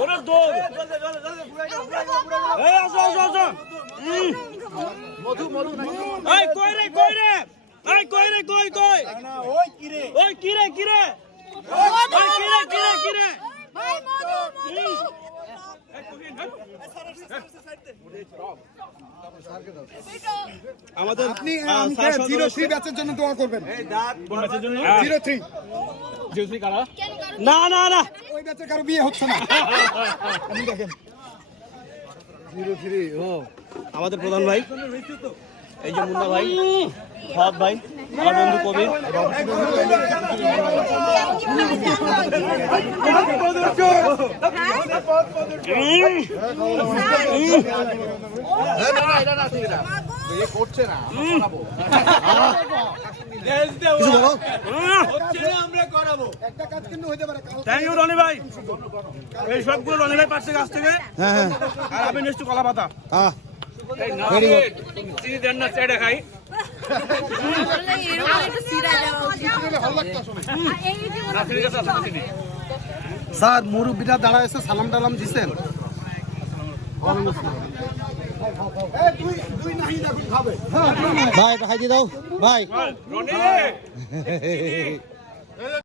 ওরে দৌড় এই আসো আসো আসো এই কই রে এই কই রে কই না ওই কিরে ওই কিরে ওই কিরে ভাই মধু আমাদের আপনি আমাকে 03 ব্যাচের জন্য দোয়া করবেন। কোন ব্যাচের জন্য 03 জিওসি কারা না না না ওই ব্যাচের কারো বিয়ে হচ্ছে না। আপনি দেখেন 03 ও আমাদের প্রধান ভাই এই যে মুন্না ভাই ফাদ ভাই আমার বন্ধু কবির থ্যাংক ইউ রনি ভাই এই সবগুলো রনি ভাই পাচ্ছে গাছ থেকে আর আপনি নেক্সট কলা পাতা চিনি দেন না চেড়ে খাই স্যার মুরব্বিরা দাঁড়ায় সালাম টালাম দিচ্ছেন ভাই এটা খাইতে দাও ভাই রনি